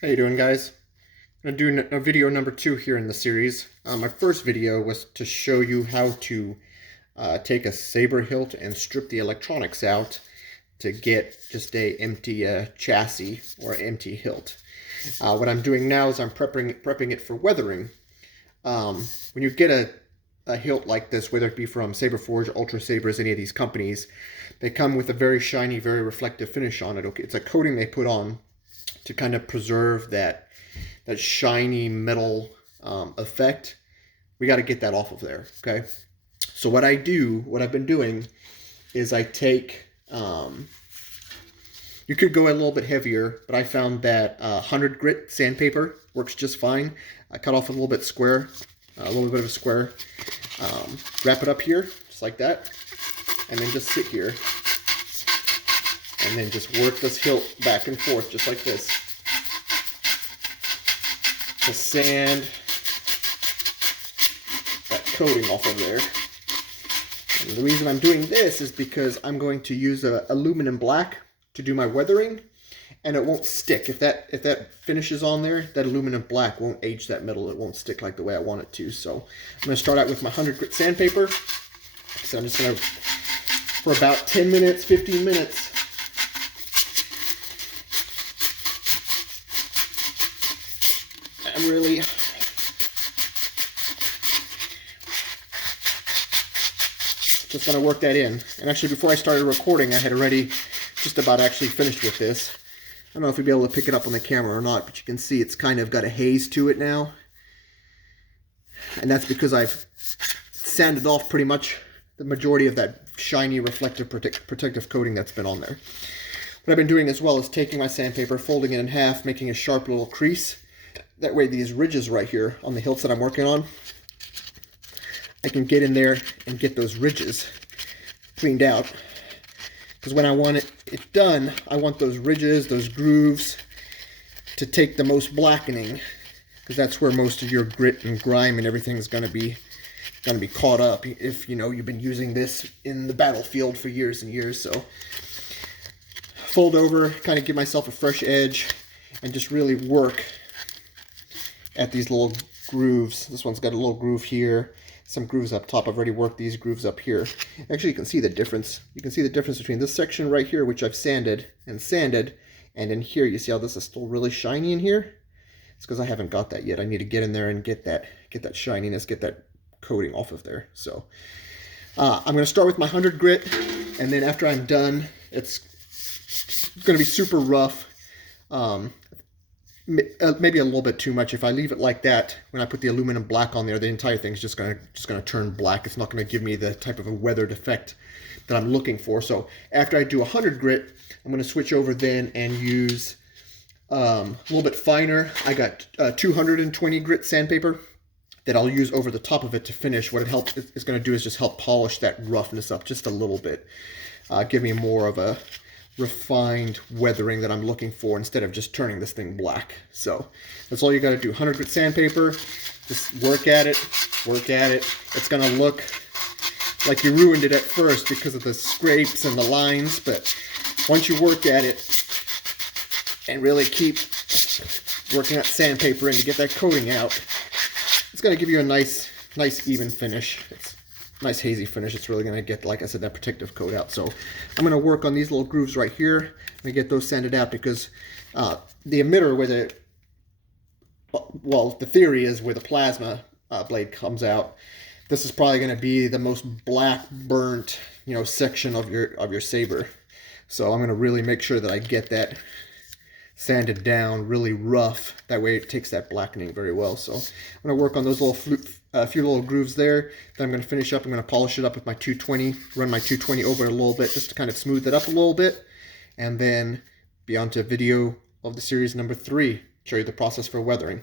How you doing, guys? I'm going to do a video number 2 here in the series. My first video was to show you how to take a saber hilt and strip the electronics out to get just a empty chassis or empty hilt. What I'm doing now is I'm prepping it for weathering. When you get a hilt like this, whether it be from Saberforge, Ultrasabers, any of these companies, they come with a very shiny, very reflective finish on it. Okay, it's a coating they put on to kind of preserve that shiny metal effect. We got to get that off of there. Okay, so what I've been doing is I take you could go a little bit heavier, but I found that 100 grit sandpaper works just fine. I cut off a little bit square, a little bit of a square, wrap it up here just like that, and then just sit here and then just work this hilt back and forth just like this to sand that coating off of there. And the reason I'm doing this is because I'm going to use aluminum black to do my weathering, and it won't stick. If that finishes on there, that aluminum black won't age that metal. It won't stick like the way I want it to. So I'm going to start out with my 100 grit sandpaper. So I'm just going to, for about 10 minutes, 15 minutes, I'm really just going to work that in. And actually, before I started recording, I had already just about actually finished with this. I don't know if you'll be able to pick it up on the camera or not, but you can see it's kind of got a haze to it now. And that's because I've sanded off pretty much the majority of that shiny, reflective, protective coating that's been on there. What I've been doing as well is taking my sandpaper, folding it in half, making a sharp little crease. That way these ridges right here on the hilts that I'm working on, I can get in there and get those ridges cleaned out. Because when I want it done, I want those ridges, those grooves, to take the most blackening, because that's where most of your grit and grime and everything is going to be caught up. If you've been using this in the battlefield for years and years, so fold over, kind of give myself a fresh edge, and just really work at these little grooves. This one's got a little groove here, some grooves up top. I've already worked these grooves up here. Actually, you can see the difference. You can see the difference between this section right here, which I've sanded, and in here, you see how this is still really shiny in here? It's because I haven't got that yet. I need to get in there and get that shininess, get that coating off of there. So I'm going to start with my 100 grit, and then after I'm done, it's going to be super rough. Maybe a little bit too much. If I leave it like that, when I put the aluminum black on there, the entire thing's just gonna turn black. It's not gonna give me the type of a weathered effect that I'm looking for. So after I do 100 grit, I'm gonna switch over then and use a little bit finer. I got 220 grit sandpaper that I'll use over the top of it to finish. What it's gonna do is just help polish that roughness up just a little bit, give me more of a refined weathering that I'm looking for instead of just turning this thing black. So that's all you got to do. 100 grit sandpaper, just work at it. It's going to look like you ruined it at first because of the scrapes and the lines, but once you work at it and really keep working that sandpaper in to get that coating out, it's going to give you a nice even finish. It's nice hazy finish. It's really going to get, like I said, that protective coat out. So I'm going to work on these little grooves right here. I'm going to get those sanded out because the emitter the theory is where the plasma blade comes out, this is probably going to be the most black burnt section of your saber. So I'm going to really make sure that I get that sanded down really rough. That way it takes that blackening very well. So I'm going to work on those little few little grooves there. Then I'm going to finish up. I'm going to polish it up with my 220, run my 220 over it a little bit just to kind of smooth it up a little bit, and then be on to video of the series number 3, show you the process for weathering.